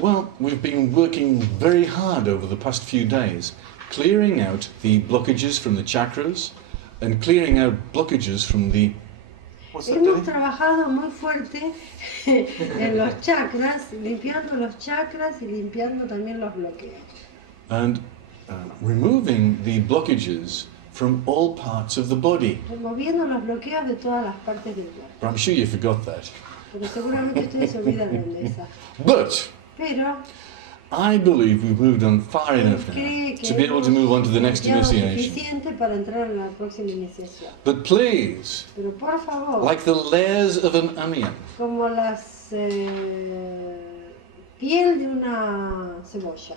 Well, we've been working very hard over the past few days, clearing out the blockages from the chakras and clearing out blockages from the... Hemos trabajado muy fuerte en los chakras, limpiando los chakras y limpiando también los bloqueos. And removing the blockages from all parts of the body. Removiendo los bloqueos de todas las partes del cuerpo. But I'm sure you forgot that. Pero seguramente ustedes se olvidan de esa. Pero I believe we've moved on far enough now to be able to move on to the next initiation. Para entrar en la próxima iniciación. But please, pero por favor, like the layers of an onion, como las piel de una cebolla.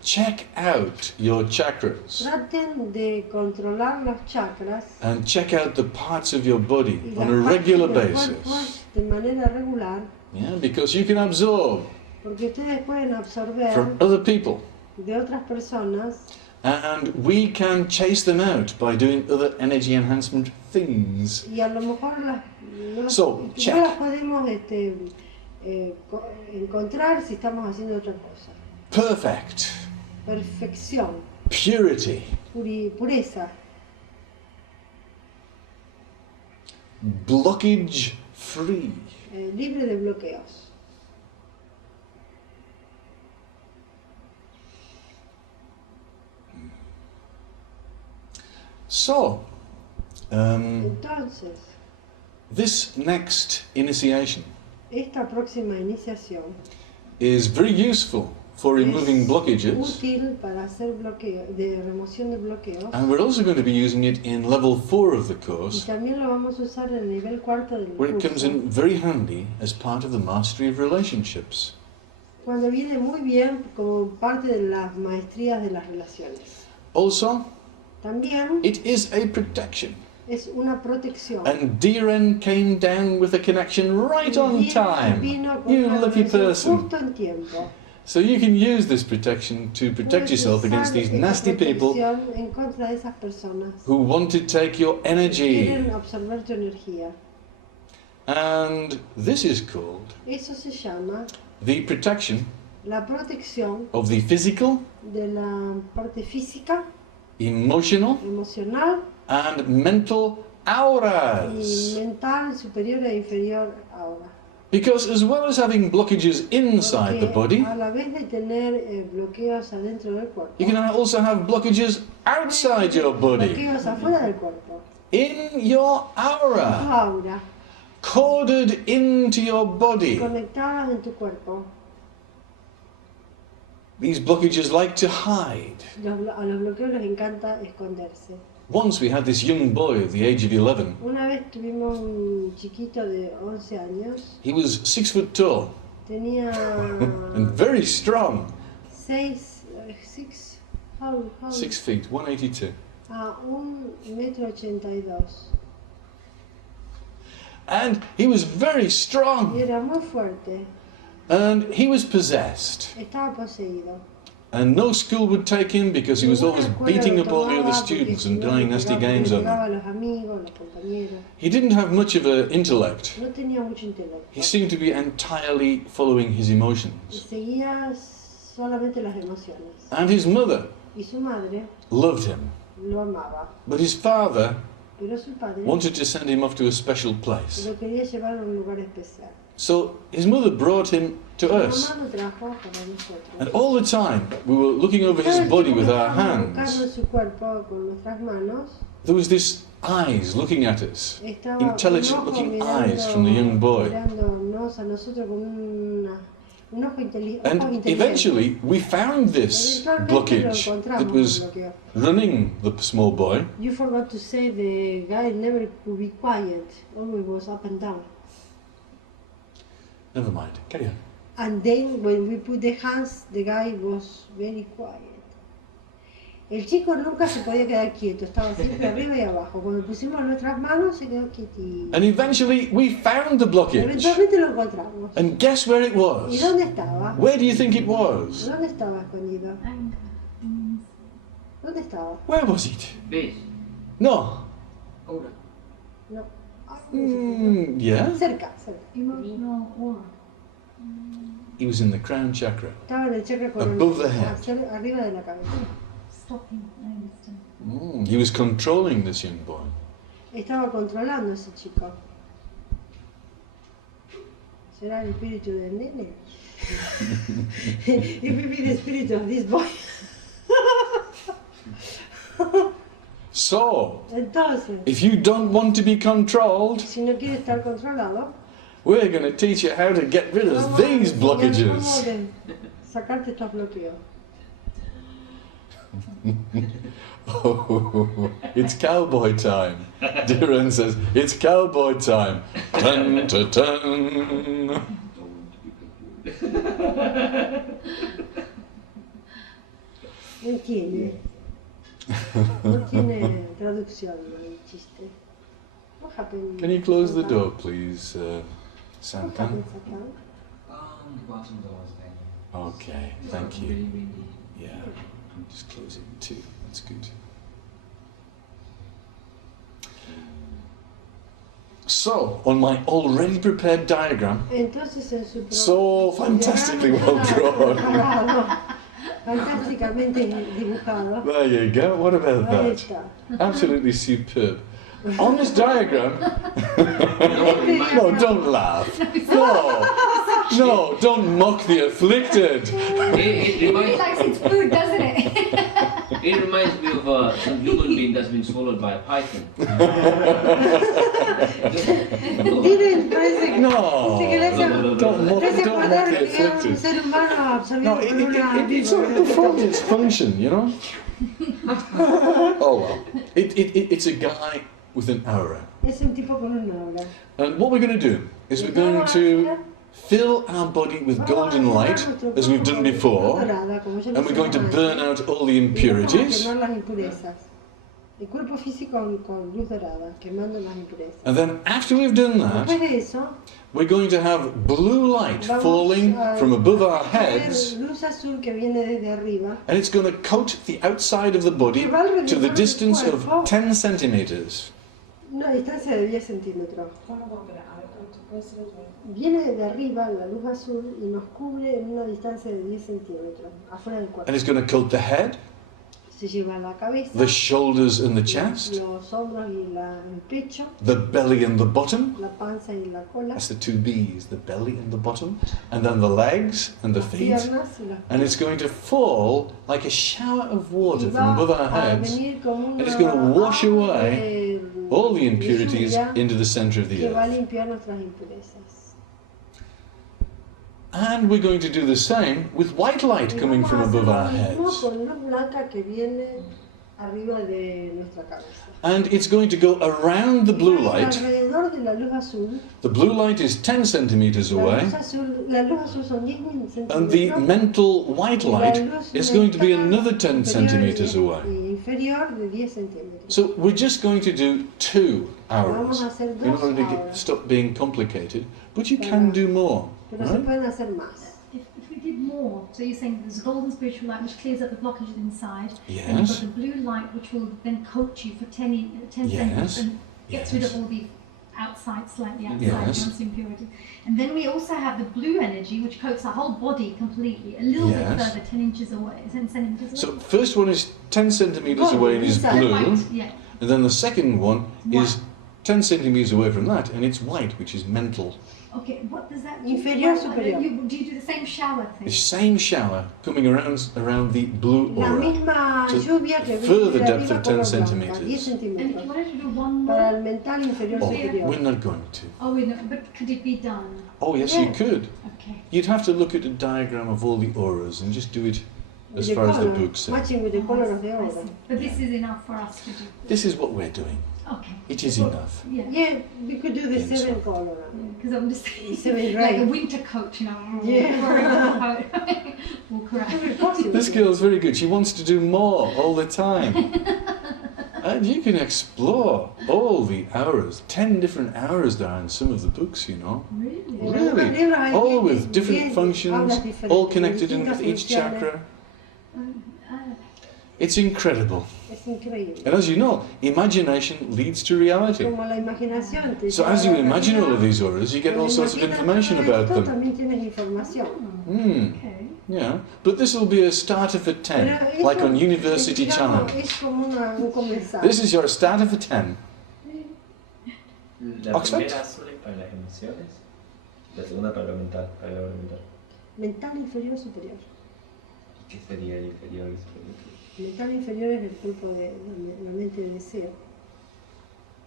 Check out your chakras. Traten de controlar los chakras. And check out the parts of your body on a regular basis. De manera regular. Yeah, because you can absorb Porque ustedes pueden absorber from other people. De otras personas. And we can chase them out by doing other energy enhancement things. Y a lo mejor las podemos encontrar si estamos haciendo otra cosa. Perfect. Perfección. Purity. Pureza. Blockage free. Libre de bloqueos. So, entonces, this next initiation esta próxima iniciación is very useful for removing blockages. Útil para hacer de remoción de bloqueos. And we're also going to be using it in level 4 of the course. Y también lo vamos a usar en el nivel 4 del where curso. it comes in very handy as part of the mastery of relationships. Cuando viene muy bien como parte de las maestrías de las relaciones. Also, también it is a protection. Es una protección. And Diren came down with a connection right on time. You lucky person. Justo en tiempo. So you can use this protection to protect yourself against these nasty people who want to take your energy. And this is called the protection of the physical, emotional, and mental auras. Because as well as having blockages inside the body, you can also have blockages outside your body. In your aura. Coded into your body. These blockages like to hide. Once we had this young boy at the age of 11. Una vez tuvimos un chiquito de 11 años. He was 6 foot tall. Tenía and very strong. 6 feet, 182. 1,82 m. And he was very strong. Y era muy fuerte. And he was possessed. Estaba poseído. And no school would take him because he was always beating up all the other students and playing nasty games on them. He didn't have much of an intellect. He seemed to be entirely following his emotions. And his mother loved him. But his father wanted to send him off to a special place. So his mother brought him to us. And all the time we were looking over his body with our hands. There was this eyes looking at us. Intelligent looking eyes from the young boy. And eventually we found this blockage that was running the small boy. You forgot to say the guy never could be quiet, always was up and down. Never mind, carry on. And then when we put the hands, the guy was very quiet. El chico nunca se podía quedar quieto, estaba siempre arriba y abajo. Cuando pusimos nuestras manos, se quedó quietito. And eventually we found the blockage. Eventualmente lo encontramos. And guess where it was? ¿Y dónde estaba? Where do you think it was? ¿Dónde estaba escondido? ¿Dónde estaba? Where was it? This. No. No. Yeah? Cerca. No, he was in the crown chakra. Estaba en el chakra coronal, Above the head. arriba de la cabeza. Stopping, I understand. He was controlling this young boy. Estaba controlando a ese chico. ¿Será el espíritu del nene? It may be the spirit of this boy. So, Entonces, if you don't want to be controlled, si no quiere estar controlado, we're going to teach you how to get rid of vamos a these enseñar cómo blockages. de sacarte estos bloqueos. Oh, it's cowboy time. Duran says, it's cowboy time. Dun, dun, dun. No entiende. No tiene traducción el chiste. What happened? Can you close the Satan? door, please, What Santan? happened, Satan? The bottom door is there. Okay, thank you. Really windy. Yeah, just close it too. That's good. So, on my already prepared diagram, Entonces en su so fantastically well drawn. Fantásticamente dibujado. There you go. What about Ahí that? está. Absolutely superb. On this diagram, Este no, don't laugh. No, no, don't mock the afflicted. It He reminds, likes its food, doesn't it? it reminds me of some human being that's been swallowed by a python. Tiene, parece No, dice que le hace- don't mock, parece don't poner mock the un afflicted. ser humano absorbido No, por una it's not performing its function, you know. Oh well, it's a guy with an aura, Es un tipo con una aura. and what we're going to do is we're going to fill our body with golden light, as we've done before, and we're going to burn out all the impurities. Quemar las impurezas. El cuerpo físico con luz dorada, quemando las impurezas. And then after we've done Después that, de eso, we're going to have blue light vamos falling a from above our ver heads, luz azul que viene desde arriba. and it's going to coat the outside of the body to the distance of 10 centimeters. Una distancia de 10 centímetros. Viene de arriba la luz azul y nos cubre en una distancia de 10 centímetros, afuera del cuerpo. And it's going to coat the head, Se lleva la cabeza, the shoulders and the chest, los hombros y el pecho, the belly and the bottom. la panza y la cola, That's the two B's, the belly and the bottom, and then the legs and the las feet. piernas y las And it's going to fall like a shower of y water va from above our a heads, venir como and una it's going to wash away de all the impurities lluvia into the center of the que va a earth. limpiar nuestras impurezas. And we're going to do the same with white light Y coming vamos from a hacer above lo our mismo heads. con luz blanca que viene arriba de nuestra cabeza. And it's going to go around the blue light. Alrededor de la luz azul, The blue light is 10 centimeters away, la luz azul son 10 and the centímetros. mental white light is going to be another 10 centimeters away. Inferior de 10 centímetros. So we're just going to do 2 Vamos hours a hacer in 2 order to hours, stop being complicated, but you can do more. pero se Right? pueden hacer más. If we did more, so you're saying there's a golden spiritual light which clears up the blockages inside, and you've Yes. got the blue light which will then coat you for 10 Yes. seconds and gets rid Yes. of all the slightly outside Yes. once impurity. And then we also have the blue energy which coats our whole body completely, a little bit Yes. further, 10 inches away, 10 centimeters away. So first one is 10 centimeters Oh, away and is inside. blue, White, yeah. and then the second one is White. 10 centimeters away from that, and it's white, which is mental. Okay, what does that do? Inferior, What- superior. do you do the same shower thing? The same shower coming around the blue La aura. misma to lluvia que viene further de depth arriba of 10 color blanca, centimeters. 10 And centímetros. why don't you do one Para more? el mental inferior Oh, superior. we're not going to. Oh, wait, no, but could it be done? Oh, yes, you Yeah. could. Okay. You'd have to look at a diagram of all the auras and just do it as The far as the color, book says. matching with the color of the I aura. see. But this is enough for us to do. This is what we're doing. Okay. It is Well, enough. Yeah. Yeah, we could do the Yes. 7 color. Because I'm just Seven like a right. winter coat, you know. Yeah. Walk around. Very possible. This girl's very good. She wants to do more all the time. And you can explore all the auras. 10 different auras there are in some of the books, you know. Really? En algunos Really? libros hay All 10 with different 10 functions, auras diferentes, all connected in distintas with each funciones. chakra. Uh, It's incredible. Es increíble. And as you know, imagination leads to reality. Como la imaginación te So lleva as a you la imagine all of realidad, these auras, you get all cuando sorts of imaginas information todo about esto, them. también tienes información. Okay. Yeah, but this will be a starter for 10, Pero like eso, on University digamos, Challenge. es como un comenzar. This is your starter for 10. La Oxford? primera azul es para las emociones, la segunda para lo mental, para la obra mental. Mental inferior superior. ¿Qué sería el inferior y superior? Mental inferior es el cuerpo de la mente de deseo.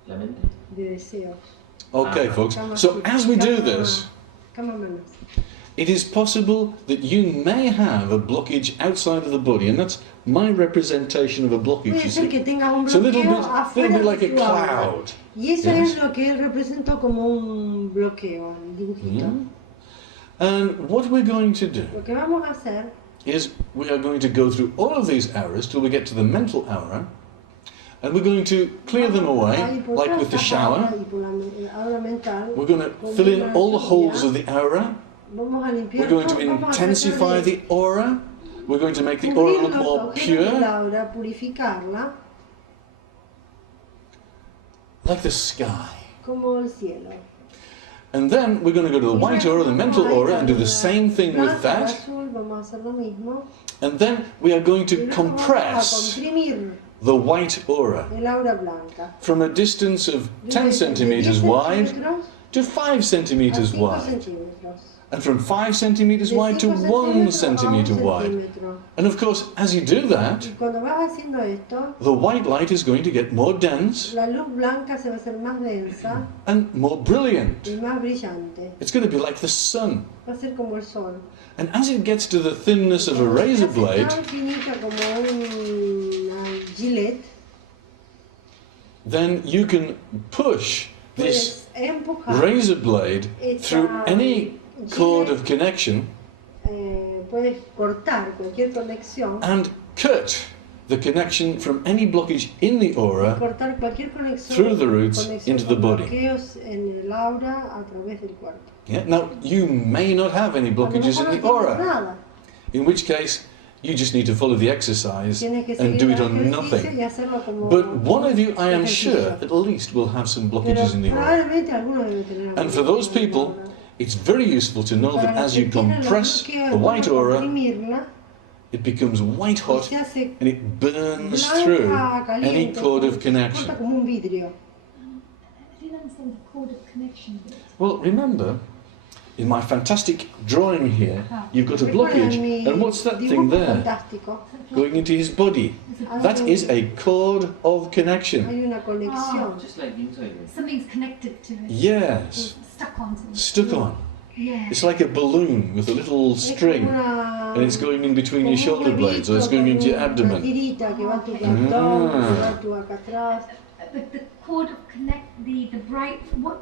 ¿La mente? De deseos. Okay, Ah. folks. Cama- So as we do cama- this, cama manos. it is possible that you may have a blockage outside of the body, and that's my representation of a blockage. Puede You ser see, que tengas un it's a little bloqueo bit afuera like de a tu aura. cloud. Y eso Yes. es lo que él representó como un bloqueo, el dibujito. Mm. And what we're going to do Lo que vamos a hacer is we are going to go through all of these auras till we get to the mental aura, and we're going to clear them away, Ahí por like todas with the estas shower. auras y por la aura mental, We're going to fill in all the holes of the aura. vamos a limpiar We're going to todo, vamos a intensify tratar de the aura. We're going to make the cubrir aura look los more agujeros de pure, la aura, purificarla like the sky. como el cielo. And then we're going to go to the white aura, the mental aura, and do the same thing with that. Azul, vamos a hacer lo mismo. And then we are going Y to luego compress vamos a comprimir the white aura el aura blanca. from a distance of 10 De centimeters 10 wide centímetros to 5 a centimeters 5 wide. centímetros. And from 5 centimeters De wide to 5 1 centímetros a 1 centimeter wide. centímetro. And of course, as you do that, Y cuando vas haciendo esto, the white light is going to get more dense la luz blanca se va a hacer más densa and more brilliant. y más brillante. It's going to be like the sun. Va a ser como el sol. And as it gets to the thinness of a razor Se blade, hace tan finita como una gilet, then you can push this puedes empujar, razor blade through any cord of connection puedes cortar cualquier conexión, and cut the connection from any blockage in the aura cortar cualquier conexión, through the roots conexión into the con body. bloqueos en el aura a través del cuerpo. Yeah? Now, you may not have any A lo blockages mejor in the no tienes aura, nada. in which case you just need to follow the exercise Tienes que and seguir do el it on ejercicio nothing. y hacerlo como But one of you, I am ejercicio. sure, at least will have some Pero blockages in the aura. probablemente alguno debe tener And for those people, it's very useful to know that as you compress the white aura, it becomes white hot and it burns through any cord of connection. Como un vidrio. I didn't understand the cord of connection bit. Well, remember, in my fantastic drawing here, you've got a blockage, and what's that thing there Fantástico. going into his body? That is a cord of connection. Hay una conexión. Just like inside. Something's connected to it. Yes, Stuck onto it. stuck on. Yeah. It's like a balloon with a little string, and it's going in between your shoulder blades, or it's going into your Una abdomen. tirita que va a tu abdomen, que va a tu acá atrás. But the cord of connect, the bright, what?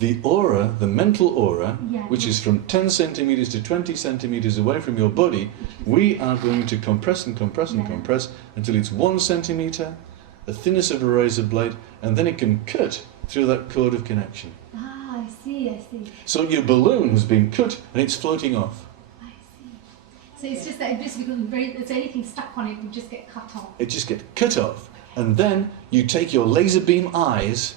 The aura, the mental aura, Yeah. which is from 10 centimeters to 20 centimeters away from your body, we are going to compress and compress and Yeah. compress until it's 1 centimeter, the thinness of a razor blade, and then it can cut through that cord of connection. Ah, I see. So your balloon has been cut and it's floating off. I see. So it's just that it just becomes if anything stuck on it, will just get cut off. It just gets cut off, and then you take your laser beam eyes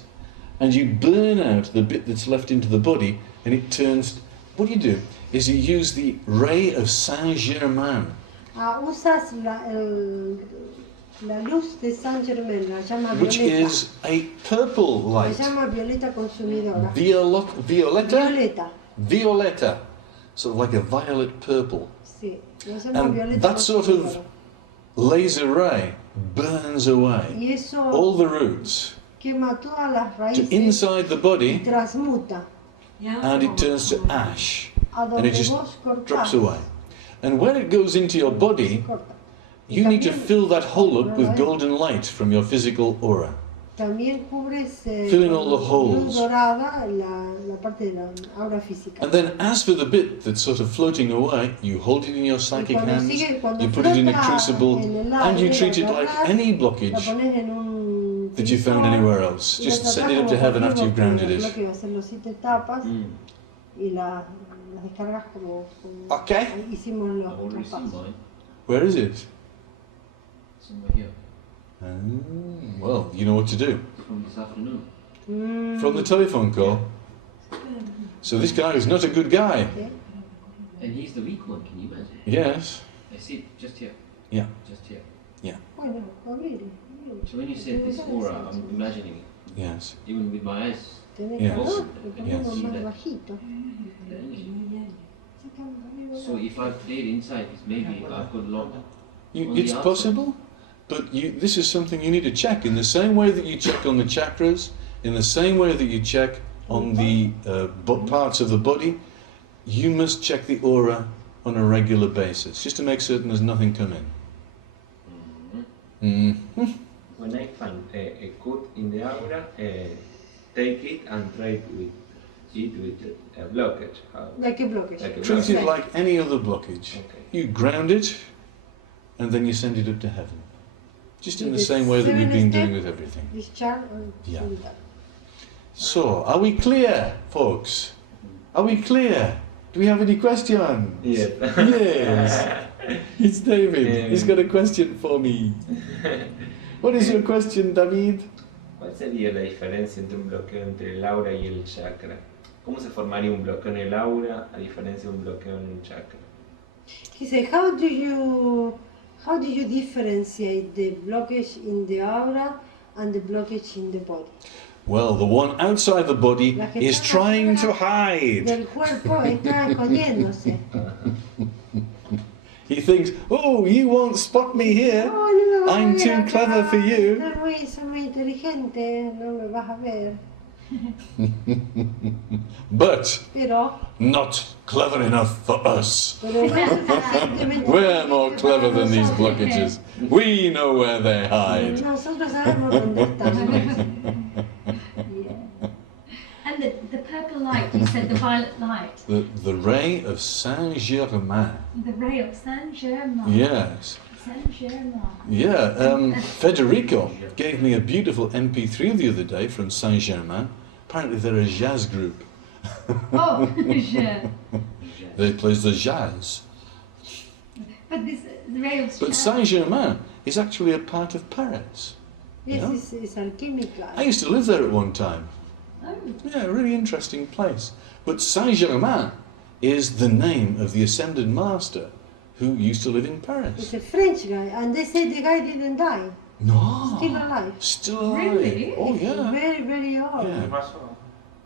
and you burn out the bit that's left into the body, and it turns. What you do is you use the ray of Saint-Germain, Usas la luz de Saint Germain, la llama which violeta. is a purple La light. llama violeta consumidora. Violeta? Violeta, Violeta. Sort of like a violet purple. sí. La llama And violeta that sort of consumidora. laser ray burns away Y eso all the roots quema todas las to raíces inside the y body, transmuta and it turns to ash, a and donde it just vos cortás. drops away. And when it goes into your body, Corta. you need to fill that hole up with golden light from your physical aura. También cubres Fill in all the con holes. luz dorada la parte de la aura física. And then as for the bit that's sort of floating away, you hold it in your psychic cuando hands, sigue- cuando you put it in a flota crucible, en el and you aire, treat it lo like agarrás, any La blockage pones en un that you found tizón anywhere else. y lo Just tratás send it up como to heaven cualquier after you've grounded bloqueo. it. Bloqueo, hacer los 7 etapas Mm. y las descargas como Okay. hicimos I've los already seen pasos. mine. Where is it? It's Somewhere here. Well, you know what to do. From this afternoon. From the telephone call. So this guy is not a good guy. And he's the weak one, can you imagine? Yes. I see it just here. Yeah. Just here. Bueno, abrilo. So when you said this aura, I'm imagining it. Yes. Even with my eyes. Tenés Yes. calor, lo ponemos Yes. más bajito. The energy. So if I played inside, it's maybe I've got locked. On the It's outside. possible, but this is something you need to check in the same way that you check on the chakras, in the same way that you check on the parts of the body. You must check the aura on a regular basis, just to make certain there's nothing come in. When I find a cut in the aura, take it and try with a blockage. Like a blockage. Like a Treat blockage. it like any other blockage. Okay. You ground it, and then you send it up to heaven. Just in With the the same way that we've been 7 doing step? with everything. Discharge and Yeah. do that. So, are we clear, folks? Are we clear? Do we have any questions? Yes. Yes. It's David. He's got a question for me. What is your question, David? ¿Cuál sería la diferencia entre un bloqueo entre el aura y el chakra? ¿Cómo se formaría un bloqueo en el aura a diferencia de un bloqueo en un chakra? He said, how do you differentiate the blockage in the aura and the blockage in the body? Well, the one outside the body La que is está trying to afuera hide. Del cuerpo está escondiéndose. He thinks, oh, you won't spot me here. No, no me vas a I'm ver too acá, clever for you. Soy muy inteligente, no me vas a ver. But Pero, not clever enough for us. pero no es suficientemente We're more inteligente clever para than these nosotros. blockages. We know where they hide. Nosotros sabemos dónde están. And the purple light, you said the violet light, The ray of Saint-Germain. the ray of Saint Germain. Yes. Saint Germain. Yeah, Federico gave me a beautiful MP3 the other day from Saint-Germain. Apparently they're a jazz group. Oh, je. They play the jazz. But this the ray of But Saint-Germain is actually a part of Paris. Yes, it's alchemical. I used to live there at one time. Oh, Yeah, a really interesting place. But Saint-Germain is the name of the ascended master who used to live in It's Paris. a French guy, and they say the guy didn't die, No. still alive. Still alive. Really? Oh, yeah. Very, very old. Yeah.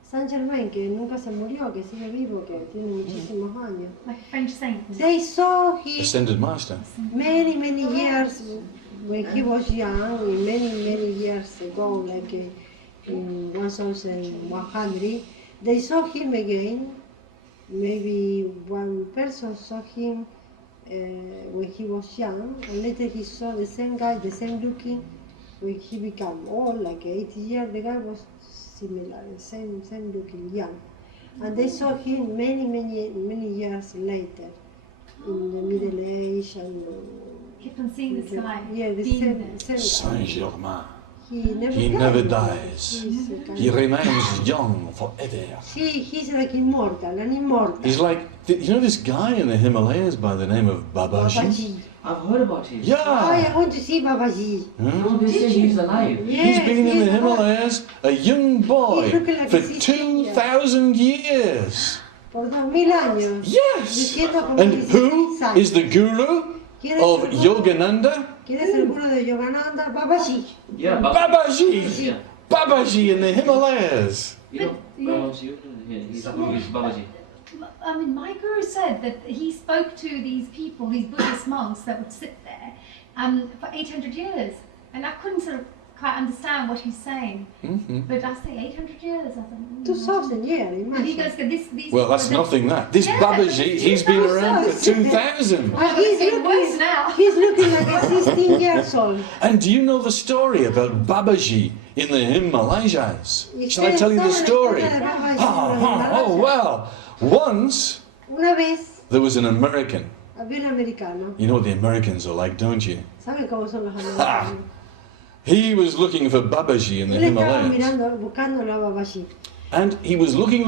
Saint Germain, que nunca se murió, que sigue vivo, que tiene muchísimos años. like a French saint. They saw him Ascended master. many, many years when he was young, many years ago, like in 1100. They saw him again. Maybe one person saw him when he was young, and later he saw the same guy, the same looking. When he became old, like 80 years, the guy was similar, same looking, young. And they saw him many years later, in the Middle Age and. Keep on seeing this guy. Yeah, the being same there. guy. Saint-Germain. He never dies. He's a kind He of- remains young forever. He's like immortal, an immortal. He's like, you know this guy in the Himalayas by the name of Babaji? Babaji. I've heard about him. Oh, Yeah. I want to see Babaji. Huh? They say he's alive. He's been in the he's Himalayas, a young boy, He's looking like for a 2,000 years. Por 2000 años. Yes! Diciendo como And 16 who años. is the guru ¿Quién es of el guru? Yogananda? ¿Quién es el guru de Yogananda? Babaji. Yeah, Babaji! Yeah. Babaji in the Himalayas. You know, Babaji. Yeah, he's Babaji. I mean, my guru said that he spoke to these people, these Buddhist monks that would sit there, for 800 years, and I couldn't sort of quite understand what he's saying. Mm-hmm. But I say 800 years. I thought, 2000 years, But he imagine. goes, these. Well, that's nothing that. This Yeah, Babaji, he's been around for 2,000. But he's It's worse looking, now. he's looking like 16 years old. And do you know the story about Babaji in the Himalayas? ¿Y Shall I ustedes tell you the saben la story? historia de Babaji Oh, en los oh, Himalayas? well. Once Una vez there was an American. había un americano. You know what the Americans are like, don't you? ¿Saben cómo son los americanos? He was looking for Babaji in the Él estaba Himalayas. mirando, buscando a Babaji. And he was looking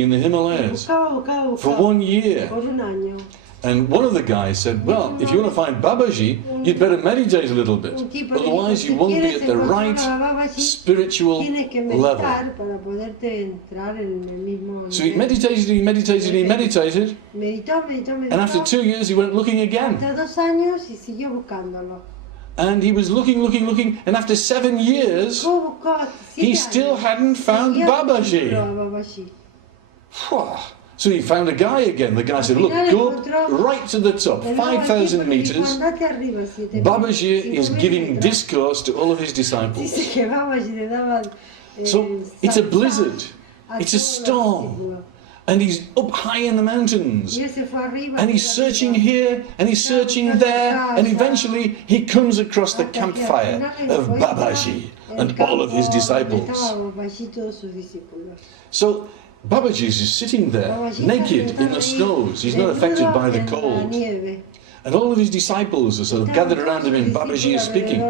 in the Himalayas Buscaba for buscaba. 1 year. Por un año. And one of the guys said, well, if you want to find Babaji, you'd better meditate a little bit. Otherwise you won't be at the right spiritual level. So he meditated, he meditated, he meditated. And after 2 years he went looking again. And he was looking, and after 7 years, he still hadn't found Babaji. So he found a guy again. The guy said, look, go up right to the top, 5,000 meters. Babaji is giving discourse to all of his disciples. So it's a blizzard, it's a storm. And he's up high in the mountains, and he's searching here, and he's searching there, and eventually he comes across the campfire of Babaji and all of his disciples. So Babaji is sitting there, naked in the snows. He's not affected by the cold. And all of his disciples are sort of gathered around him, and Babaji is speaking.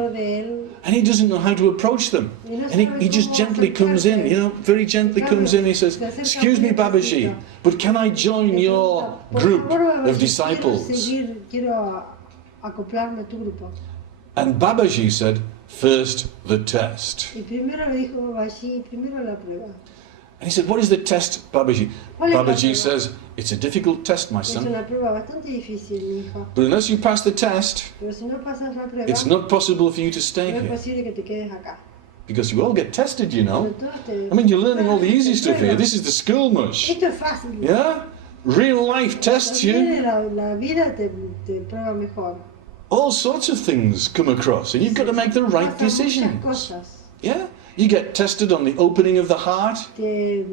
And he doesn't know how to approach them. And he just gently comes in, very gently comes in. He says, excuse me, Babaji, but can I join your group of disciples? And Babaji said, first the test. And he said, what is the test, Babaji? Babaji says, it's a difficult test, my son. But unless you pass the test, it's not possible for you to stay here. Because you all get tested, I mean, you're learning all the easy stuff here. This is the school mush. Yeah? Real life tests you. All sorts of things come across, and you've got to make the right decisions. Yeah? You get tested on the opening of the heart. You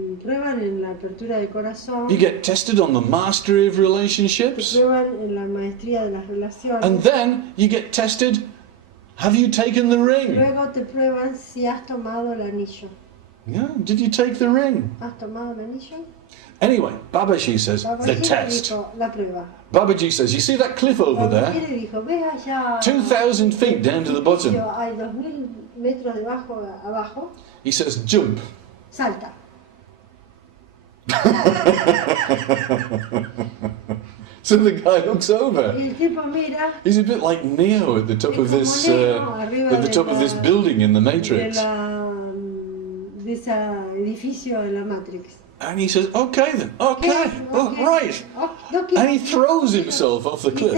get tested on the mastery of relationships. And then you get tested, have you taken the ring? Yeah, did you take the ring? Anyway, Babaji says, the test. Babaji says, you see that cliff over there? 2,000 feet down to the bottom. He says, jump. Salta. So the guy looks over. He's a bit like Neo at the top of this building in the Matrix. And he says, okay then, okay, oh, right. And he throws himself off the cliff.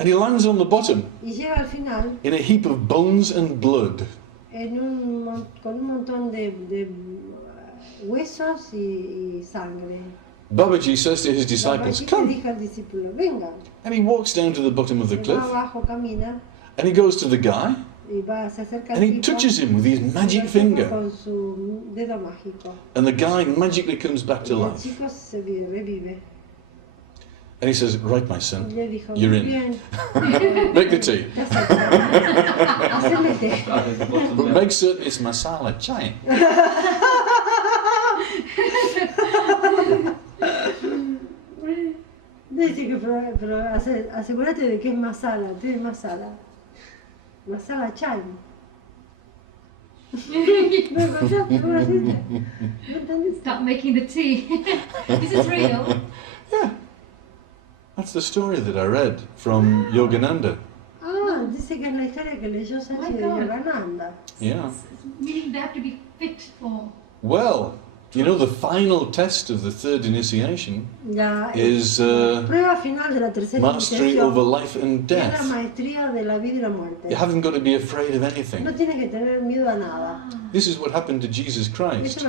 And he lands on the bottom in a heap of bones and blood. Babaji says to his disciples, come. And he walks down to the bottom of the cliff. And he goes to the guy. And he touches him with his magic finger. And the guy magically comes back to life. And he says, right, my son, you're in. Make the tea. But make certain it's masala chai. Dice que pero asegúrate de que es masala, té de masala. Masala chai. Start making the tea. This is real. Yeah. That's the story that I read from Yogananda. Ah, dice que es la historia que leyó Sachi de Yogananda. Yeah. Meaning they have to be fit for... Well, the final test of the third initiation is mastery over life and death. You haven't got to be afraid of anything. This is what happened to Jesus Christ.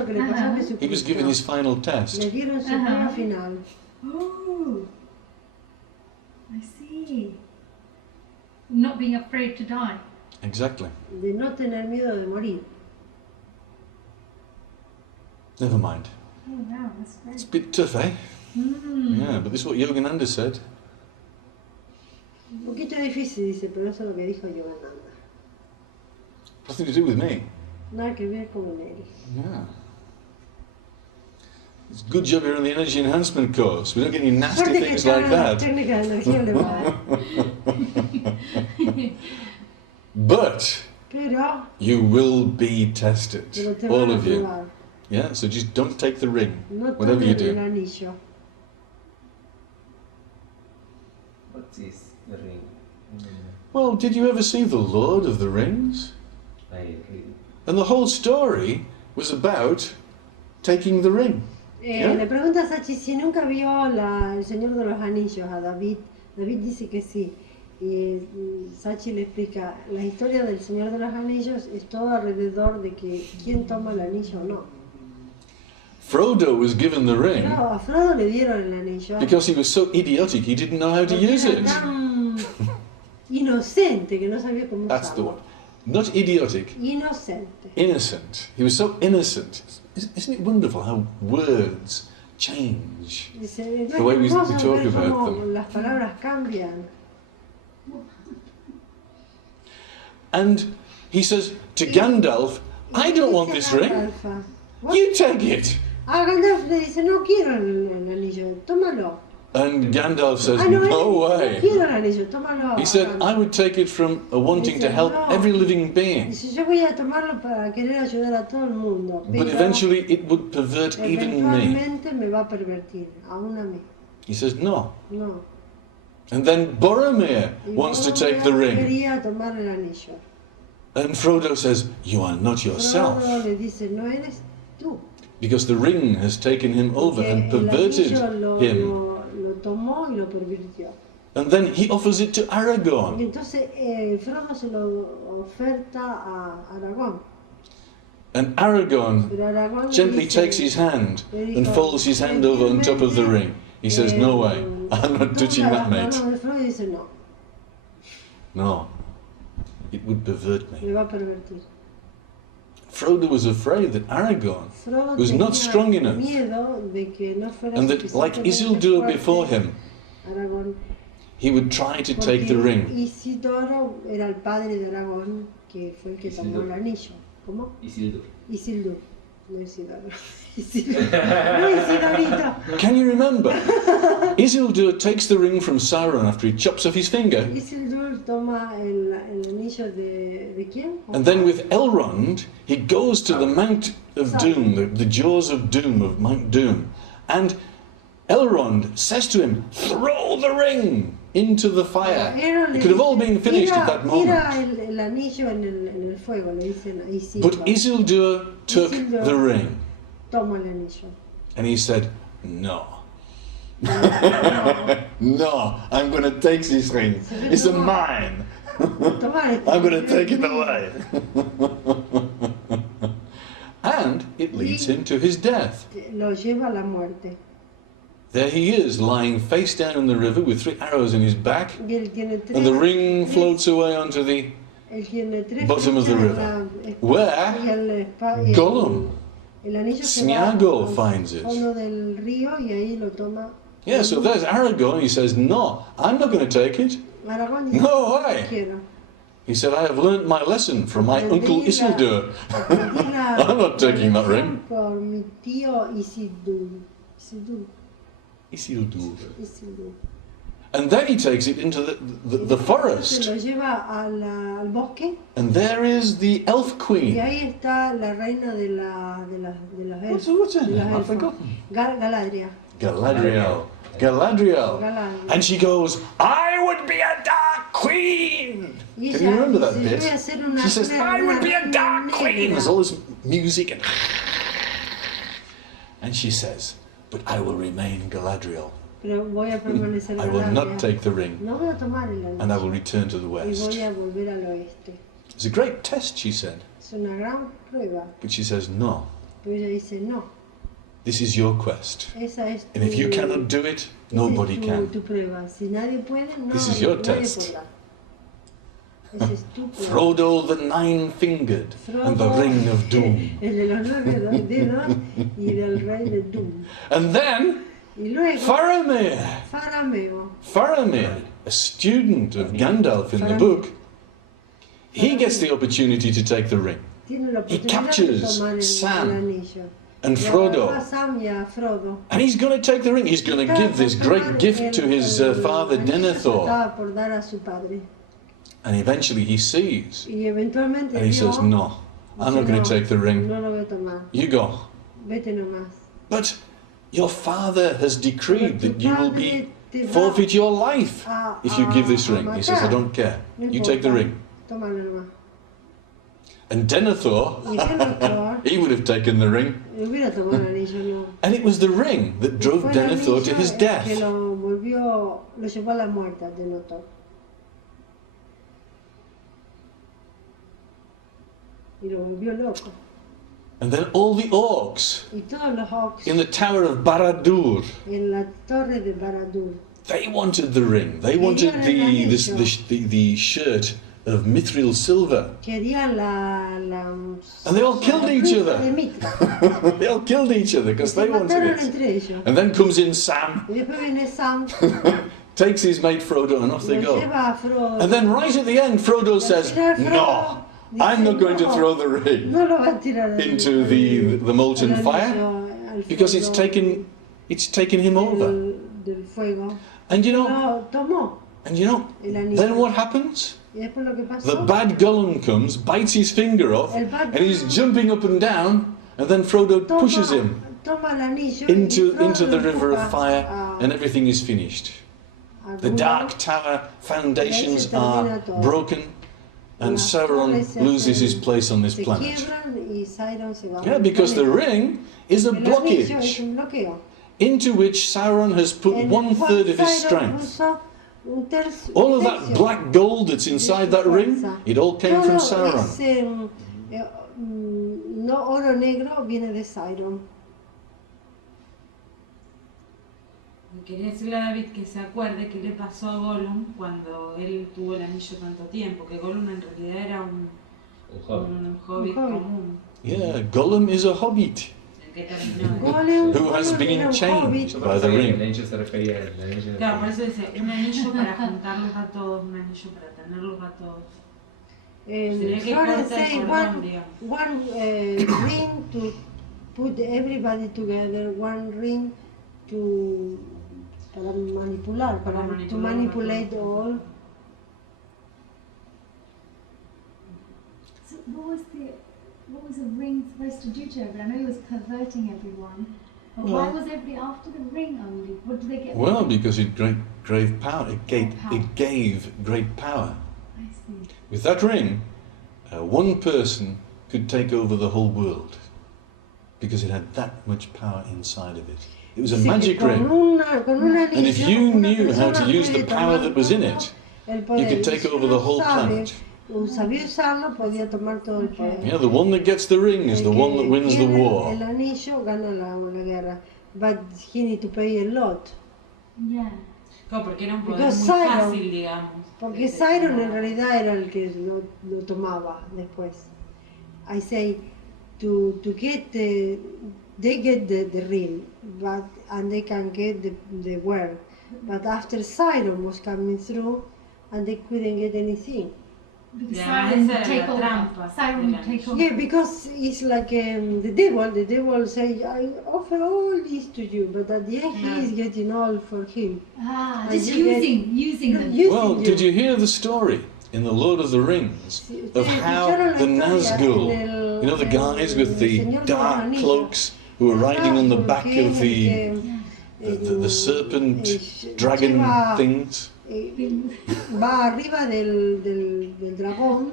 He was given his final test. Oh, I see. Not being afraid to die. Exactly. De no tener miedo de morir. Never mind. Oh wow, that's great. It's a bit tough, eh? Yeah, but this is what Yogananda said. Un poquito difícil, dice, pero eso es lo que dijo Yogananda. Nothing to do with me. Nada que ver con él. Yeah. It's a good job you're on the energy enhancement course. We don't get any nasty things like that. But you will be tested, all of you. Yeah, so just don't take the ring, whatever you do. What is the ring? Well, did you ever see The Lord of the Rings? I read. And the whole story was about taking the ring. Yeah. Le pregunta a Sachi si nunca vio El Señor de los Anillos a David. David dice que sí. Y Sachi le explica, la historia del Señor de los Anillos es todo alrededor de que quién toma el anillo o no. Frodo was given the ring Claro, a Frodo le dieron el anillo. because he was so idiotic he didn't know how to use Era it. tan inocente que no sabía cómo That's the usarlo. one. Not idiotic, Inocente. innocent. He was so innocent. Isn't it wonderful how words change? Dice, no The way we es hermoso talk ver about cómo them. las palabras cambian. And he says to Gandalf, I don't want this ring. Gandalf, You take it. a Gandalf le dice, no quiero el anillo, tómalo. And Gandalf says, No no way. No quiero way. el anillo, tómalo. He said, I would take it from a wanting to help every living being. Dice, yo voy a tomarlo para querer ayudar a todo el mundo. But eventually it would pervert even me. Eventualmente me va a pervertir, aún a mí. He says, no. No. And then Boromir Y wants to Boromir take the ring. quería tomar el anillo. And Frodo says, you are not yourself. Frodo le dice, no eres tú. Because the ring has taken him over Porque and el perverted anillo him. lo tomó y lo pervirtió. And then he offers it to Y Aragorn. entonces Frodo se lo oferta a Aragorn. And Aragorn Pero Aragorn gently dice, takes his hand le and dijo, folds his hand over on top of the ring. He says, no way, I'm not touching toma that, las mate. manos de Frodo y dice, no, No, it would pervert me. le va a pervertir. Frodo was afraid that Aragorn Frodo was not tenía strong enough, miedo de que no fuera and that, like suficientemente Isildur fuerte before him, Aragorn, he would try to take the porque ring. Isidoro era el padre de Aragorn, que fue el que tomó Isildur. el anillo. ¿Cómo? Isildur. Isildur. No Isidoro. Isildur. No Isidorito. Can you remember? Isildur takes the ring from Sauron after he chops off his finger. Isildur toma el anillo de quién? And then with Elrond, he goes to the Mount of Doom, the jaws of doom, of Mount Doom. And Elrond says to him, throw the ring into the fire. It could have all been finished at that moment. Tira el anillo en el fuego, le dicen a Isildur. But Isildur took Isildur the ring. Toma el anillo. And he said, no. No, No, I'm going to take this ring. It's mine. toma esto. I'm going to take it away. And it leads him to his death. Lo lleva a la muerte. There he is, lying face down in the river with 3 arrows in his back, Y él tiene tres, and the ring floats away onto the él tiene tres bottom of the flechas en river. la espada, Where y y Gollum, el anillo se va Smeagol al finds it. fondo del río y ahí lo toma. Yeah, so there's Aragorn. He says, no, I'm not going to take it. Aragorn dice, No "No way. quiero. He said, I have learnt my lesson from my uncle Isildur. Aprendí la I'm not taking that ring. Por mi tío Isildur. Isildur. Isildur. And then he takes it into the Se forest. lo lleva al bosque And there is the elf y queen. ahí está la reina de las elfas. What's her de name? las I've elfas. forgotten. Galadriel. Galadriel. Galadriel. And she goes, I would be a dark queen. Y Can you remember that dice, "Yo voy a bit? ser una She says, reina I would be a dark negra". queen. There's all this music and she says, but I will remain Galadriel. Pero voy a permanecer I will not Galadriel. take the ring No voy a tomar el anillo. and I will return to the Y west. voy a volver al oeste. It's a great test, she said. Es una gran prueba. But she says, no, Pero ella dice, no, this is your quest. esa es tu, And if you cannot do it, esa nobody es can. tu prueba. Si nadie puede, no, This is your nadie test. podrá. Esa es tu prueba. Frodo the Nine-Fingered and the Frodo, Ring of Doom. El de los 9 dedos y del rey de Doom. And then Y luego, Faramir. Faramir, a student of Gandalf in the Faramir. book, he gets the opportunity to take the ring. tiene la He oportunidad de captures tomar el Sam anillo. and Y agarra a Frodo. Sam y a Frodo. And he's going to take the ring. He's going to give this great gift to his father El anillo se Denethor. estaba por dar a su padre. And eventually he sees. Y eventualmente And he vio, says, no, I'm not dice, going to "No, take the ring. No lo voy a tomar. You go. Vete nomás. But your father has decreed that you will be te va forfeit your life if you give this a ring. He says, I matar. don't care. No You take the importa. ring. Tómalo nomás. And Denethor, Y Denethor he would have taken the ring. hubiera tomado el anillo, no. And it was the ring that drove Fue el Denethor to anillo his que death. lo llevó a la muerte a Denethor. Y lo volvió loco. And then all the orcs Y todos los orcs in the Tower of Barad-dûr, en la torre de Barad-dûr. they wanted the ring. They wanted the shirt of mithril silver. Querían And they all killed each de other. Mitra. They all killed each other because Se they wanted mataron it. entre ellos. And then comes in Sam, Y después viene Sam, takes his mate Frodo, and off they lo go. lleva a Frodo. And then right at the end, Frodo says, al final no, Frodo I'm not dice, going to "No, throw the ring no lo va a tirar into the molten al fire anillo, al because it's fuego taken him over. del fuego. And you know, Lo tomó and you know, el anillo. then what happens? Y después lo que The pasó, bad Gollum comes, bites his finger off, El bad- and he's jumping up and down, and then Frodo pushes him toma el anillo into y Frodo the lo river of empuja fire, a- and everything is finished. al The río. Dark Tower foundations Y ahí se termina are todo. broken, and Las Sauron torres se loses his hacen- place on this se planet. quiebran y Sauron se va Yeah, al because the planeta. ring is a El anillo es blockage un bloqueo. into which Sauron has put En el 1/3 of his cual Sauron strength. puso un tercio- All of un that tercio black gold that's de inside su that ring, fuerza. it all came from Todo Sauron. ese, no oro negro viene de Sauron. Quería decirle a David que se acuerde qué le pasó a Gollum cuando él tuvo el anillo tanto tiempo, que Gollum en realidad era un hobbit común. Yeah, Gollum is a hobbit El que terminó. Gollum who has been era un changed hobbit. by the El ring. anillo se refería al anillo. Claro, por eso dice, un anillo para juntarlos a todos, un anillo para tenerlos a todos. Sería que Florence corta el say cordón, digamos. one ring to put everybody together, one ring para manipular, Para to manipular manipulate a all. So what was the ring supposed to do to everyone? I know he was perverting everyone, but why Well- was everybody after the ring only? What did they get? Well, because it gave power. It gave great power. I see. With that ring, one person could take over the whole world because it had that much power inside of it. It was a Dice que magic con ring. con un anillo, And if you una knew how persona to use the puede power tomar that was in todo it, el poder. you could take Y si over uno the whole sabe, planet. sabía usarlo, podía tomar todo el poder. Yeah, the one that gets the ring is El the one that que wins the tiene war. El anillo gana la guerra, but he need to pay a lot. Yeah. Claro, porque era un poder Because muy Sauron- fácil, digamos. Porque Sauron en realidad era el que lo tomaba después. I say to get they get the ring, but and they can get the world. But after Sauron was coming through, and they couldn't get anything. Because Yeah, Sauron esa would take era la over. trampa Sauron del would take anillo. over. Yeah, because it's like the devil. The devil say, I offer all this to you, but at the end he is getting all for him. Ah, And just you get- using them. Using Well, you. did you hear the story in The Lord of the Rings of how the Nazgul, you know, the guys with the dark cloaks who were riding on the back of the serpent dragon things? Va arriba del dragón.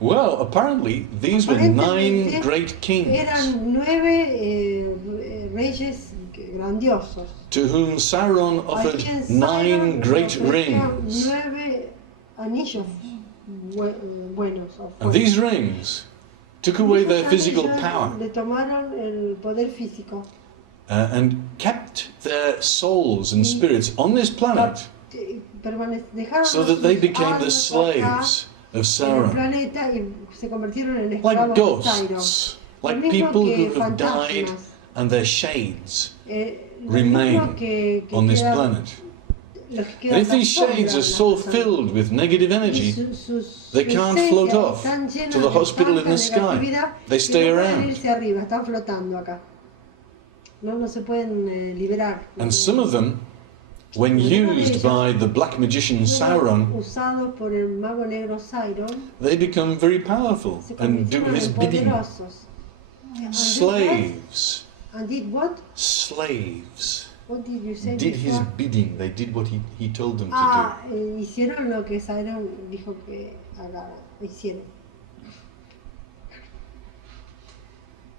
Well, apparently these were 9 great kings Eran 9 reyes grandiosos. to whom Sauron A offered quien 9 Sauron great ofrecía rings. 9 anillos buenos. o And fuertes. these rings took away their Esos physical anillos power Le tomaron el poder físico. and kept their souls and spirits on this planet Dejaron so that they sus became the almas acá slaves of en el Sauron. planeta y se convirtieron en Like esclavos de Sauron. ghosts, Lo like mismo people que who have died fantasmas. and their shades Lo remain mismo que on this quedan- planet. los que And if quedan these las shades are sombras, so las personas. filled with negative Y energy, sus they can't esencias float off están llenas to the de hospital in tanta the sky. negatividad They que stay no pueden around. irse arriba, están flotando acá. No se pueden liberar. And some of them, when used by the black magician Sauron, Usados por el mago negro Sauron, they become very powerful se and do convirtieron his en bidding. poderosos. Slaves. And did what? Slaves. What did you say did his before? bidding. They did what he told them to Hicieron lo que Sauron dijo que hicieron.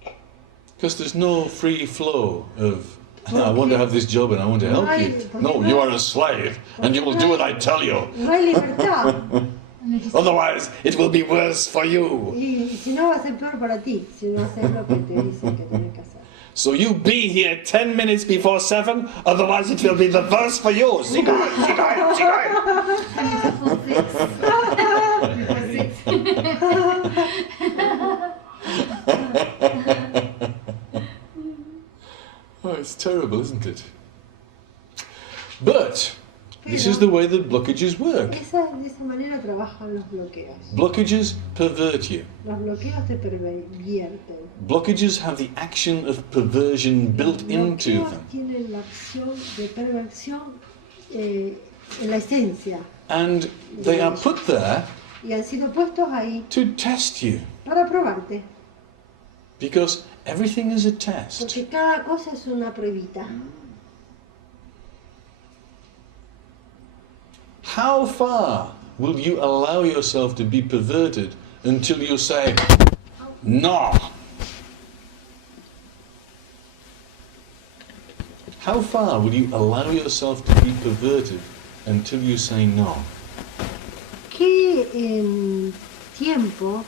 do. Because there's no free flow of, I want to have this job and I want to help you. No, you are a slave and you will do what I tell you. No hay libertad. And they just, Otherwise, it will be worse for you. Y si no va a ser peor para ti, si no haces lo que te dicen que tienes que hacer. So you be here 10 minutes before 7, otherwise it will be the worse for you. Sigai, sigai, sigai. Oh, it's terrible, isn't it? But this is the way that blockages work. De esa manera trabajan los bloqueos. Blockages pervert you. Los bloqueos te pervierten. Blockages have the action of perversion built into Los bloqueos them. tienen la acción de perversión en la esencia And they are put there y han sido puestos ahí to test you. para probarte. Because everything is a test. Porque cada cosa es una pruebita. How far will you allow yourself to be perverted until you say, no? How far will you allow yourself to be perverted until you say no? ¿Qué tiempo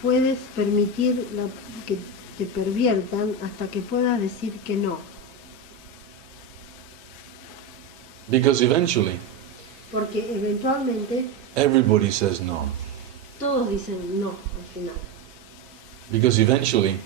puedes permitir que te perviertan hasta que puedas decir que no? Because eventually, Porque eventualmente everybody says no. todos dicen no al final. Because eventually,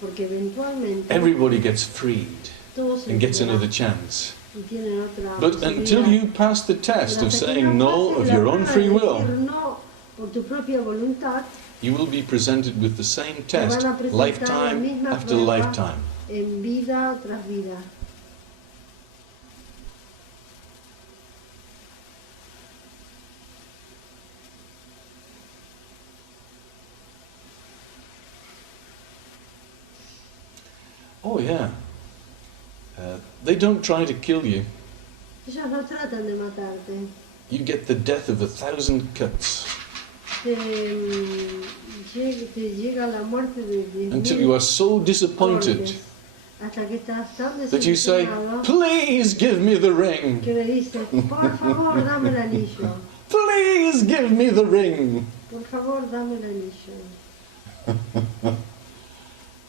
Porque eventualmente everybody gets freed todos se and gets enteran another chance. y tienen otra But posibilidad. until you pass the test Pero of hasta que saying no no pases of la your own prueba free de will, decir no por tu propia voluntad, you will be presented with the same te test, van a presentar la lifetime misma after prueba lifetime. en vida tras vida. Oh yeah. They don't try to kill you. Ellos no tratan de matarte. You get the death of 1,000 cuts Te llega la muerte de 10.000 until you are so disappointed cortes, hasta que estás tan that you say, decepcionado please give me the ring. que le dices, por favor, dame el anillo. Please give me the ring. Por favor, dame el anillo.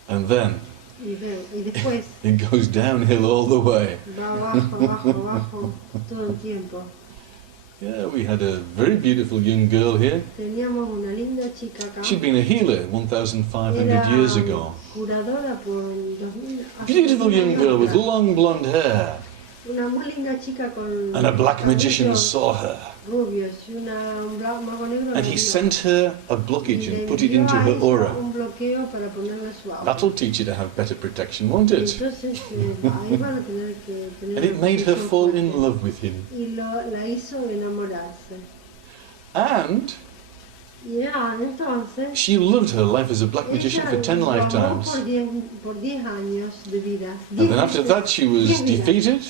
And then Y después it goes downhill all the way. va abajo, abajo, abajo, todo el tiempo. Yeah, we had a very beautiful young girl here. Teníamos una linda chica acá. She'd been a healer 1,500 Era years ago. curadora por 2000. Beautiful young girl with long blonde hair. Una muy linda chica con And a black magician cabellos saw her. rubios y un mago negro. And he rubio. sent her a blockage Y and le put it envió into a her ella aura. un bloqueo para ponerle a su aura. That'll teach you to have better protection, won't Y it? entonces ahí van a tener que tener And it made her protección fall fuerte. in love with him. Y la hizo enamorarse. And Y entonces she lived her life as a black magician for 10 lo amó lifetimes. por 10 años de vida. And then after that she was 10 vidas. defeated.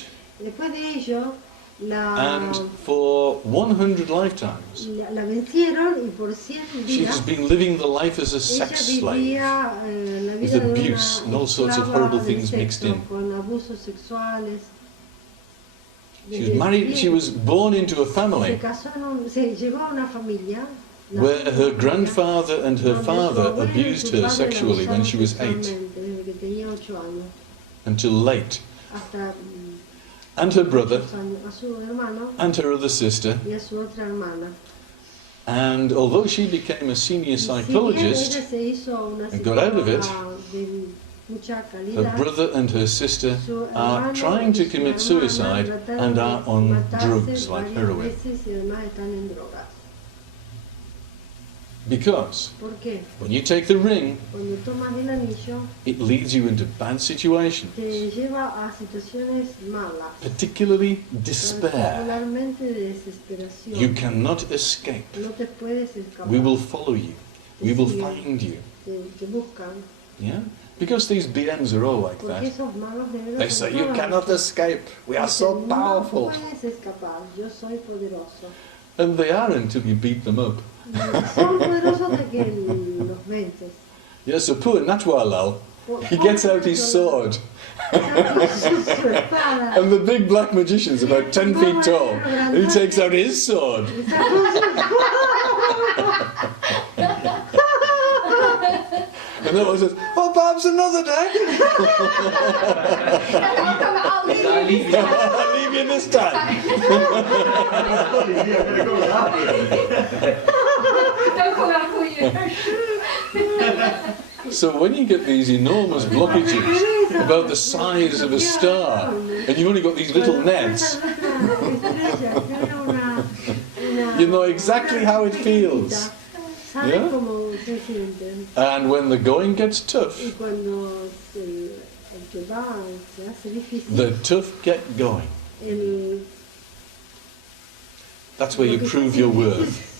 Después de ello, la And for 100 lifetimes, vencieron y por 100 she has vidas been living the life as a ella sex slave. vivía la with vida de abuse una and all sorts of esclava horrible del things sexo, mixed in. con abusos sexuales. She was married, she was born into a Se family casó se llegó a una familia where her grandfather and her donde su father abuelo y abused su her padre la sexually when abusaron she was 8 sexualmente desde que tenía 8 años until late. hasta And her brother muchos años, a su hermano and her other sister. y a su otra hermana. And although she became a senior Si bien psychologist, ella se hizo una and got out of it, psicóloga de mucha her calidad, brother and her sister su are hermano trying y to su commit hermana suicide trataron and de are on matarse drugs like varias heroin. veces y además están en drogas. Because ¿Por qué? when you take the ring, Cuando tomas el anillo it leads you into bad situations, te lleva a situaciones malas, particularly despair. particularmente de desesperación. You cannot escape. No te puedes escapar. We will follow you. We will find you. Te buscan. Yeah? Because these BMs are all like Porque that. esos magos de negro They son say, you todos cannot escape. We are so así. powerful. No puedes escapar, yo soy poderoso. And they are until you beat them up. Son poderosos de que los vences. Yeah, so poor Natwalal, he gets out his sword. And the big black magician's about 10 feet tall. And he takes out his sword. And the one says, oh, perhaps another day. I'll leave you. I'll leave you this time. Don't come out for you. So when you get these enormous blockages about the size of a star, and you've only got these little nets, you know exactly how it feels. Yeah? And when the going gets tough, the tough get going. That's where you prove your worth.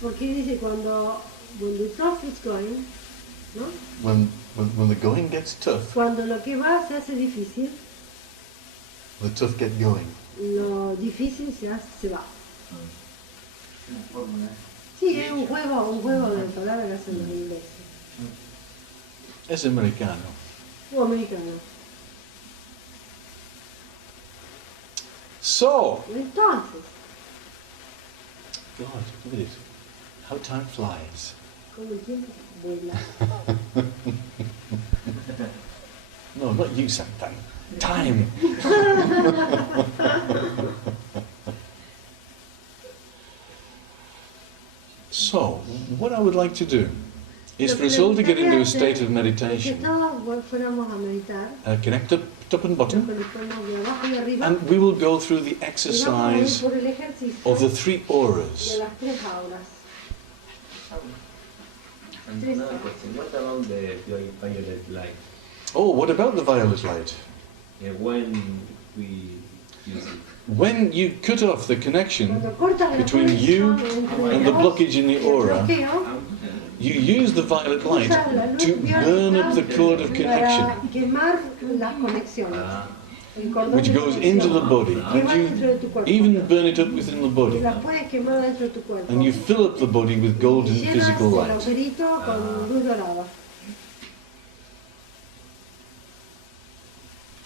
Porque dice cuando when the tough is going, ¿no? When the going gets tough, Cuando lo que va se hace difícil, the tough get going. lo difícil se va. Sí, es un juego de palabras que hacen los ingleses Es americano. o americanos. So, Entonces, God, look at it. How time flies. como el tiempo vuela. No, not you, Santan. Time. So, what I would like to do is for us all to get into a state of Que meditation. todos fuéramos a meditar, Connect up top and bottom, conectamos de abajo y arriba, and we will go through the y vamos a ir exercise por el ejercicio of the 3 de auras. las 3 auras. And another question, what about the violet light? Oh, what about the violet light? When we use it? When you cut off the connection Cuando cortas la between you conexión entre and the vos blockage in the y el aura, bloqueo, you use the violet light to burn up the cord of connection, para quemar las conexiones. Ah, El cordón which de goes conexión. into the body, Que va and dentro de tu you cuerpo. even burn it up within the Y body, las puedes quemar dentro de tu cuerpo. and you fill up the body with Y golden llenas physical el light. agujerito con luz dorada.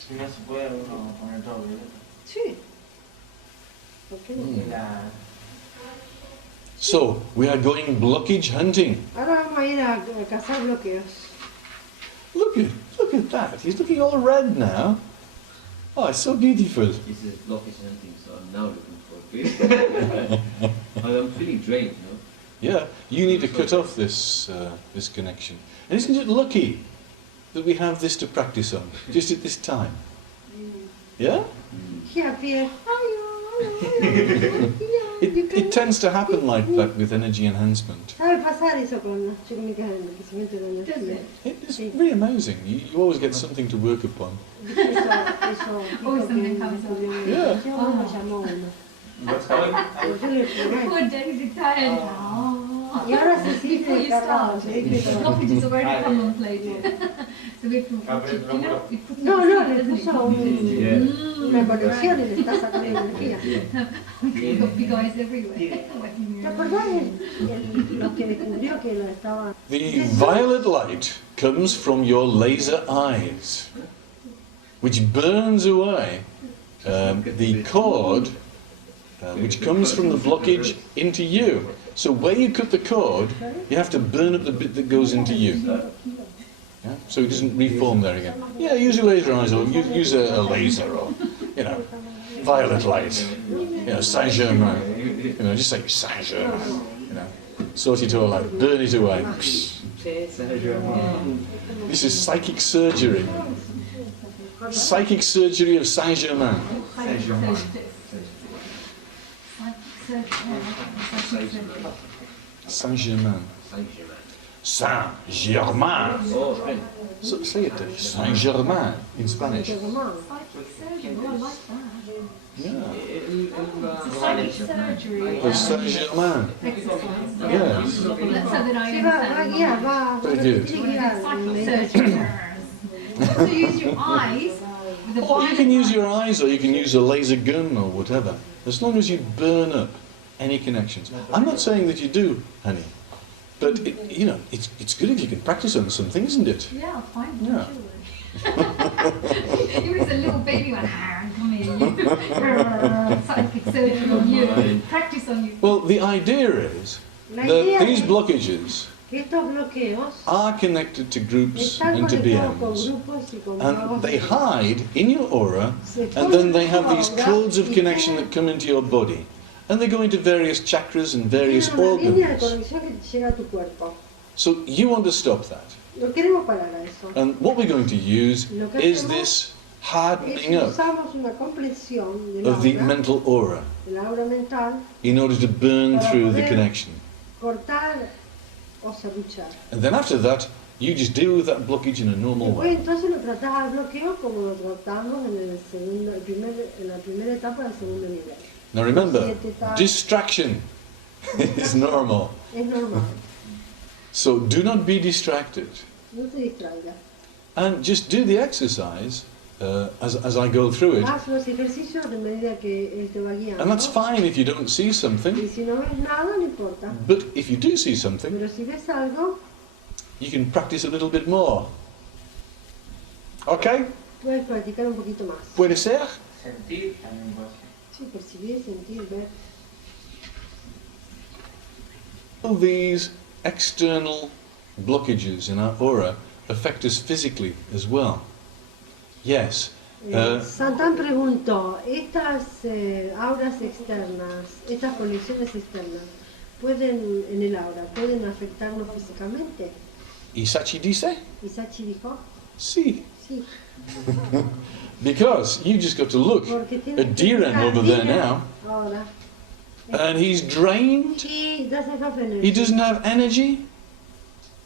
Si no se puede uno poner todo violeta. Sí. ¿Por qué no? So, we are going blockage hunting. Ahora vamos a ir a cazar bloqueos. Look at that. He's looking all red now. Oh, it's so beautiful. This is blockage hunting, so I'm now looking for it. I'm feeling drained, you know. Yeah, you need to cut off this this connection. And isn't it lucky that we have this to practice on, just at this time? Yeah? He appears. It tends to happen like that with energy enhancement. Sabe pasar eso con las técnicas de enriquecimiento de la energía. It's really amazing. You always get something to work upon. Eso Always que something comes up. Yeah. yo me llamó uno. What's going Yo le expliqué. Poor Daisy tired. Y ahora se siente Before you cargado. start, se dice the todo. blockages already contemplated. So we put, you know, we put No, le doesn't it? puso una conexión y le está sacando energía. We've got big eyes everywhere. ¿Te acordás lo que descubrió que lo estaba... The violet light comes from your laser eyes, which burns away the cord which comes from the blockage into you. So where you cut the cord, you have to burn up the bit that goes into you. Yeah? So it doesn't reform there again. Yeah, use your laser eyes or use a laser or, you know, violet light. You know, Saint-Germain. You know, just say Saint-Germain. You know, sort it all out, burn it away. This is psychic surgery. Psychic surgery of Saint-Germain. Saint-Germain. Saint-Germain. Oh, right. So, say it, Saint-Germain in Spanish. Psychic surgery, oh, I like that. Yeah. It's a psychic surgery. Of Saint-Germain. Exercise. Yes. So that I Sì, va a understand. guiare, va Very a good. Psychic surgery. So use your eyes with a Or you can use your eyes, or you can use a laser gun, or whatever, as long as you burn up any connections. I'm not saying that you do, honey, but you know, it's good if you can practice on something, isn't it? Yeah, fine. Yeah. Sure. He was a little baby one. Come here. Psychic surgery on you. Practice on you. Well, the idea is La that idea these es blockages que estos bloqueos are connected to groups están and to conectados con BMs, grupos y con and magos. they hide in your aura, Se and then esconden they en have tu these aura codes of y connection tienen- that come into your body, and they go into various chakras and various tienen una línea de organs. conexión que llega a tu cuerpo. So you want to stop that. No queremos parar a eso. And what we're going to use Lo que is hacemos this Es hardening up usamos una compresión del of the aura, mental aura del aura mental, in order to burn Para through the poder- connection. cortar o serruchar. And then after that, you just deal with that blockage in a normal Después way. entonces lo tratás al bloqueo como lo tratamos en la primera etapa del segundo nivel. Now remember, Siete etapas. distraction is normal. Es normal, So do not be distracted. no te distraigas. And just do the exercise as I go through it. Haz los ejercicios de medida que él te va guiando. And that's fine if you don't see Y something. si no ves nada, no importa. But if you do see something, Pero si ves algo, you can practice a little bit more. Okay? puedes practicar un poquito más. Puede ser? Sentir también puede ser. Sí, percibir, sentir, ver. All these external blockages in our aura affect us physically as well. Yes. Santán preguntó, ¿estas auras externas, estas conexiones externas, pueden, en el aura, pueden afectarnos físicamente? Isachi dice? Y Sachi dijo, Sí. sí. Because you just got to look Porque tiene at Diren over there now, ahora. and he's drained. He doesn't have energy. He doesn't have energy.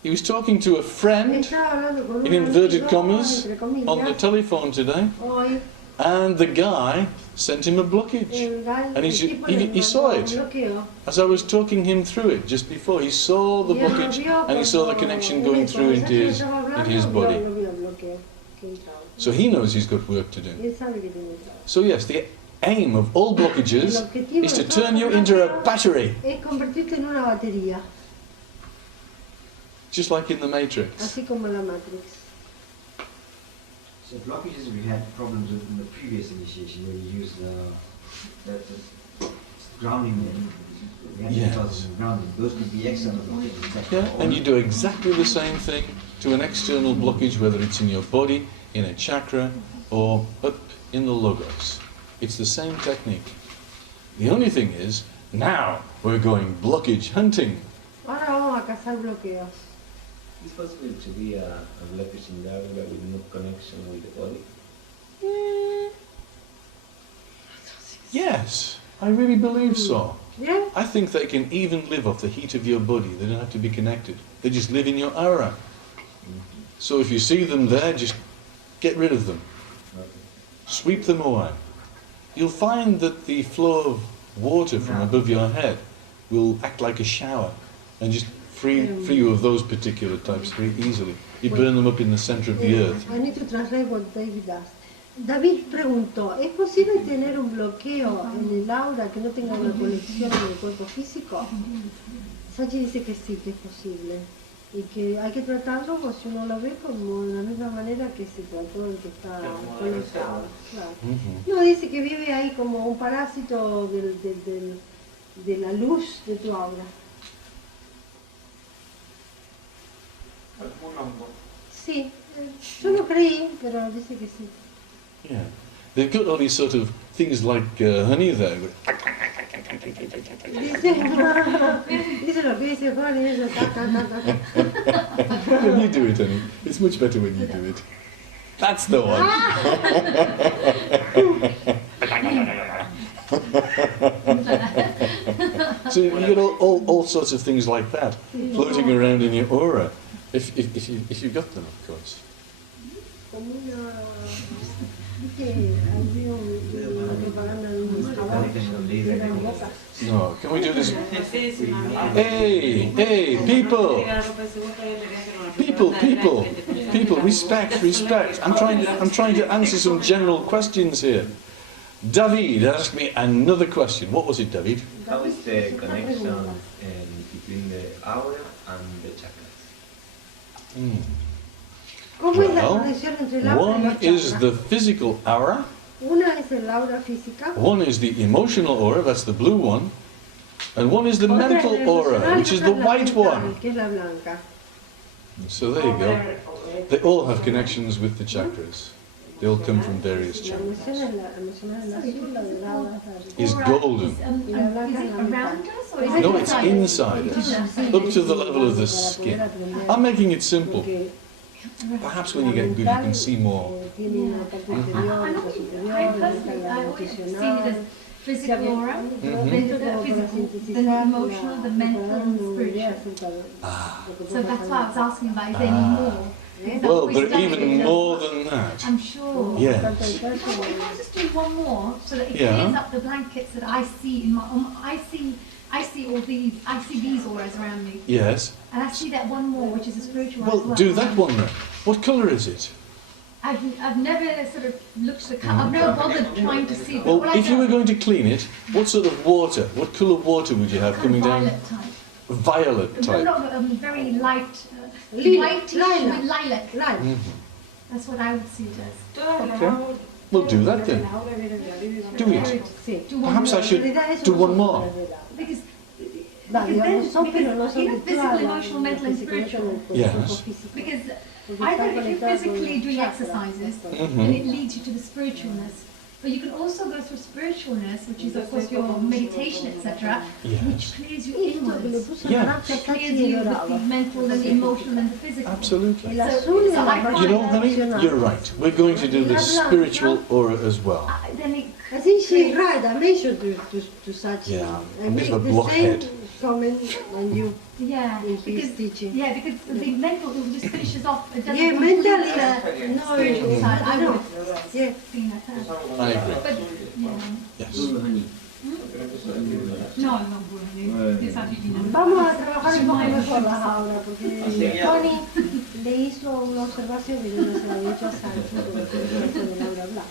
He was talking to a friend Estaba hablando con in un inverted amigo, commas entre on the comillas, telephone today, hoy, and the guy sent him a blockage. el And he saw it. bloqueo. As I was talking him through it just before, he saw the Y él lo blockage vio and he saw the cuando connection él going cuando through into Sachi his, estaba hablando, into his vio- body. lo vio el bloqueo que entraba. So he knows he's got work to do. Él sabe que tiene trabajo. So yes, the aim of all blockages El objetivo is to de todo turn you into a bloqueo battery, Es convertirte en una batería, just like in the Matrix. así como la Matrix. So blockages we had problems with in the previous initiation where you used the grounding method. We had Yes. methods of grounding. Those could be external blockages. Yeah, and you do exactly the same thing to an external blockage, whether it's in your body, in a chakra, or up in the logos. It's the same technique. The only thing is, now we're going blockage hunting. Ahora vamos a cazar bloqueos. It's possible to be a blockage in the aura with no connection with the body. Yes, I really believe so. ¿Bien? I think they can even live off the heat of your body. They don't have to be connected. They just live in your aura. So if you see them there, just get rid of them. Sweep them away. You'll find that the flow of water from above your head will act like a shower and just free you of those particular types very easily. You burn them up in the center of the earth. I need to translate what David asked. David preguntó, ¿es posible tener un bloqueo en el aura que no tenga una conexión con el cuerpo físico? Sachi dice que sí, que es posible. Y que hay que tratarlo, pues si uno lo ve, como de la misma manera que se trató el que está conectado. Claro. Mhm. No, dice que vive ahí como un parásito de la luz de tu aura. Un hongo. Sí, yo lo creí, pero dice que sí. Yeah. They've got all these sort of things like honey there. Dice lo que dice Juan y eso, ta, ta, ta, ta. When you do it, honey, it's much better when you do it. That's the one. So you get all sorts of things like that floating around in your aura, if you've got them, of course. Como una... Viste, había un propaganda de un jabón que era en boca. No, can we do this? Sí, sí, mami. Hey, people! People, respect. I'm trying to answer some general questions here. David asked me another question. What was it, David? How is the connection between the aura and the chakras? ¿Cómo es la Well, conexión entre el aura y one los is chakras? the physical aura, Una es el aura física. one is the emotional aura, that's the blue one, and one is the Otra es mental la aura, emocional, which is otra the es la white mental, one. que es la blanca. So there you go. They all have connections with the chakras. They all come from various La chakras. emocional es la azul, la dorada Is Aura golden. Is it around us or is it No, it's inside? inside us, up to the level of the skin. I'm making it simple. Perhaps when you get good, you can see more. Tiene una parte inferior, I otra superior, I otra personally, I always seen it as physical aura, Mhm. the physical, the emotional, the mental, and the spiritual. So that's why I was asking about is there any more? Because I've Well, always there are done even it. more than that. I'm sure. Yes. Can I just do one more so that it Yeah. clears up the blankets that I see in my I see all these, I see these auras around me. Yes. And I see that one more, which is a spiritual Well, as well. do that one then. What colour is it? I've never sort of looked at the colour, I've never bothered trying to see. But Well, what I if you know- were going to clean it, what sort of water, what colour water would you have kind coming of down? violet type. Violet No, type. not very light, Lilac, lightish lilac. with lilac. Light. Mhm. That's what I would see it as. Okay. Well, do that then. Do it. Sí. Do one Perhaps more. I should En realidad eso do no one son more. colores del aura. Because, Va, digamos, son, pero no son you know, de physical, toda la- emotional, mental, and físico, spiritual. Yes. físico. Because Porque I está think if you're conectado con physically los doing chakras. exercises, Mhm. then it leads you to the spiritualness. But you can also go through spiritualness, which is of course your meditation, etc., Yes. which clears you Esto que le inwards. puso Yeah. naranja Which está clears you with dorado. the mental and the emotional and the physical. Absolutely. El azul es So la I parte You know, honey, emocional. you're right. We're going to do the spiritual aura as well. Then it I think she's right. I mentioned to such. Yeah, I a bit make of a the same blockhead. comment when you yeah, in his because teaching. yeah, because the mental it just finishes off. It doesn't Yeah, complete mentally, the no, spiritual side. I would Yeah. think like that. I agree. But yeah, Yes. no, no, bueno, Vamos a trabajar un poco mejor las ahora, porque Tony le hizo una observación que yo no se la había hecho a Sancho, con el aura blanca.